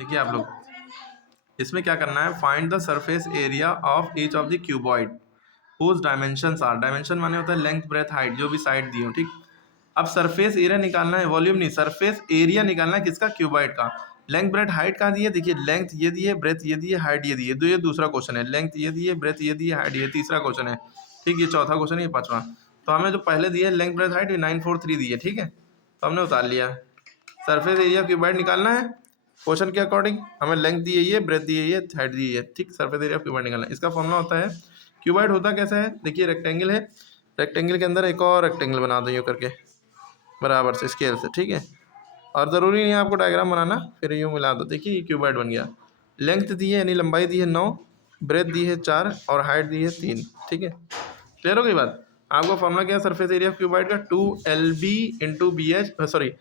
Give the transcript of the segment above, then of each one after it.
देखिए आप लोग, इसमें क्या करना है, find the surface area of each of the cuboid whose dimensions are, dimension माने होता है लेंथ ब्रेथ हाइट, जो भी साइड दी हो, ठीक। अब सरफेस एरिया निकालना है, वॉल्यूम नहीं, सरफेस एरिया निकालना है किसका, क्यूबॉइड का। लेंथ ब्रेथ हाइट कहाँ दी है, देखिए लेंथ ये दी है, ब्रेथ ये दी है, हाइट ये दी है, तो ये दूसरा क्वेश्चन है। लेंथ ये दी है, ब्रेथ ये दी है, हाइट ये तीसरा क्वेश्चन है, ठीक। ये चौथा क्वेश्चन है, ये पांचवा। तो हमें जो पहले दिया है लेंथ ब्रेथ हाइट 943 दी है, ठीक है, तो हमने उतार लिया। सरफेस एरिया क्यूबॉइड निकालना है क्वेश्चन के अकॉर्डिंग, हमें लेंथ दी है, ब्रेथ दी है, हाइट दी है, ठीक। सरफेस एरिया क्यूबॉइड निकालना है। इसका फॉर्मूला होता है, क्यूबॉइड होता कैसा है, देखिए रेक्टेंगल है, रेक्टेंगल के अंदर एक और रेक्टेंगल बना दो यूँ करके बराबर से स्केल से, ठीक है। और ज़रूरी नहीं है आपको डायग्राम बनाना, फिर यूँ मिला दो, देखिए ये क्यूबॉइड बन गया। लेंथ दी है यानी लंबाई दी है 9, ब्रेथ दी है 4 और हाइट दी है 3, ठीक है। क्लियर हो गई बात। आपका फॉर्मूला क्या है सरफेस एरिया ऑफ क्यूबॉइड का, 2LB into B H, sorry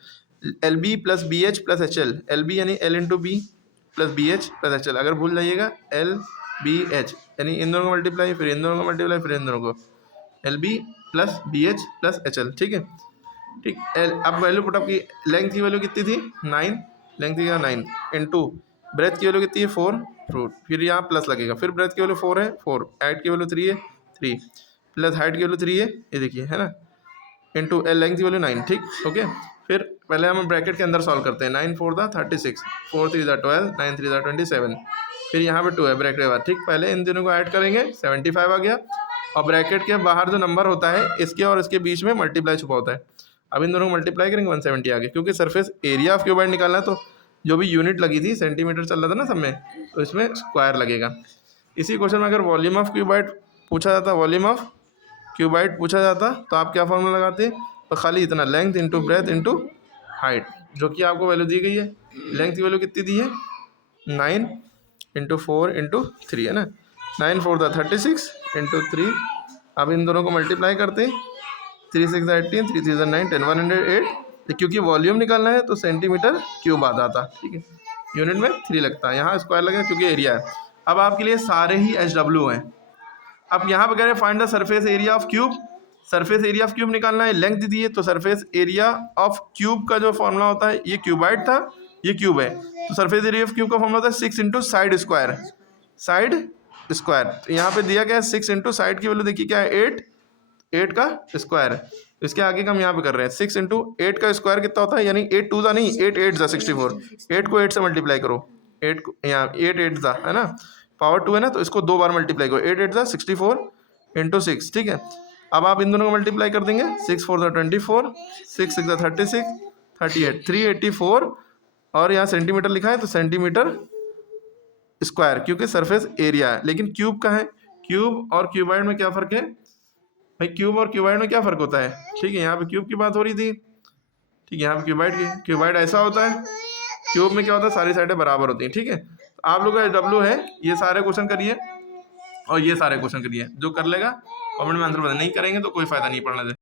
LB plus BH plus HL, LB यानी L into B plus BH plus HL, अगर भूल जाइएगा LBH यानी इन दोनों को मल्टीप्लाई, फिर इन दोनों को मल्टीप्लाई, फिर इन दोनों को LB plus BH plus HL, ठीक है, ठीक। अब वैल्यू पुटअप की, लेंथ की वैल्यू कितनी थी 9, लेंथ की 9 इंटू ब्रेथ की वैल्यू कितनी है 4, फिर यहाँ प्लस लगेगा, फिर ब्रेथ की वैल्यू 4 है 4, हाइट की वैल्यू 3 है 3 प्लस हाइट की वैल्यू 3 है, ये देखिए है ना, इंटू लेंथ की वैल्यू 9, ठीक, ओके। फिर पहले हम ब्रैकेट के अंदर सॉल्व करते हैं, 9 4 36, 4 3 12, 9 3 27, फिर यहाँ पे 2 है ब्रैकेट के बाद, ठीक। पहले इन दोनों को ऐड करेंगे 75 आ गया, और ब्रैकेट के बाहर जो नंबर होता है इसके और इसके बीच में मल्टीप्लाई छुपा होता है, अब इन दोनों को मल्टीप्लाई करेंगे 170 आ गया, क्योंकि सरफेस एरिया ऑफ क्यूबॉइड निकालना है तो जो भी यूनिट लगी थी सेंटीमीटर चल रहा था ना सब में, तो इसमें स्क्वायर लगेगा। इसी क्वेश्चन में अगर वॉल्यूम ऑफ क्यूबॉइड पूछा जाता, वॉल्यूम ऑफ क्यूबॉइड पूछा जाता तो आप क्या फॉर्मूला लगाते, तो खाली इतना length into breadth into height, जो कि आपको वैल्यू दी गई है। लेंथ की वैल्यू कितनी दी है 9 इंटू 4 इंटू 3 है ना, 9 4 36 इंटू 3, अब इन दोनों को मल्टीप्लाई करते, 3 6 18, 3 3 9 10, 108, क्योंकि वॉल्यूम निकालना है तो सेंटीमीटर क्यूब आता था, ठीक है, यूनिट में 3 लगता है, यहाँ स्क्वायर लगेगा क्योंकि एरिया है। अब आपके लिए सारे ही HW हैं। अब यहाँ पे कह रहे हैं find the surface area of cube, surface area of cube निकालना है, लेंथ दी है, तो सरफेस एरिया ऑफ क्यूब का जो फॉर्मूला होता है, ये क्यूबाइड था, ये क्यूब है, तो सरफेस एरिया ऑफ क्यूब का फॉर्मूला होता है 6 into side square, side square. तो यहाँ पे दिया क्या है 6 इंटू साइड की वैल्यू देखिए क्या है 8, 8 का स्क्वायर, इसके आगे का हम यहाँ पे कर रहे हैं 6 इंटू 8 का स्क्वायर कितना होता है, यानी 8 2 नहीं 8 8 64, 8 को 8 से मल्टीप्लाई करो, 8 को यहाँ 8 8 है ना, पावर 2 है ना, तो इसको 2 बार मल्टीप्लाई करो, 8 8 64 इंटू 6, ठीक है। अब आप इन दोनों को मल्टीप्लाई कर देंगे, 6 4 24, 6 6 36, 38, 384, और यहाँ सेंटीमीटर लिखा है तो सेंटीमीटर स्क्वायर, क्योंकि सरफेस एरिया है। लेकिन क्यूब का है, क्यूब और क्यूबाइड में क्या फ़र्क है भाई, क्यूब और क्यूबाइड में क्या फ़र्क होता है, ठीक है, यहाँ पे क्यूब की बात हो रही थी, ठीक है, यहाँ पे क्यूबाइड की, क्यूबाइड ऐसा होता है, क्यूब में क्या होता है सारी साइडें बराबर होती हैं, ठीक है। तो आप लोग का W है, ये सारे क्वेश्चन करिए और ये सारे क्वेश्चन करिए, जो कर लेगा कमेंट में आंसर बता, नहीं करेंगे तो कोई फ़ायदा नहीं पढ़ने से।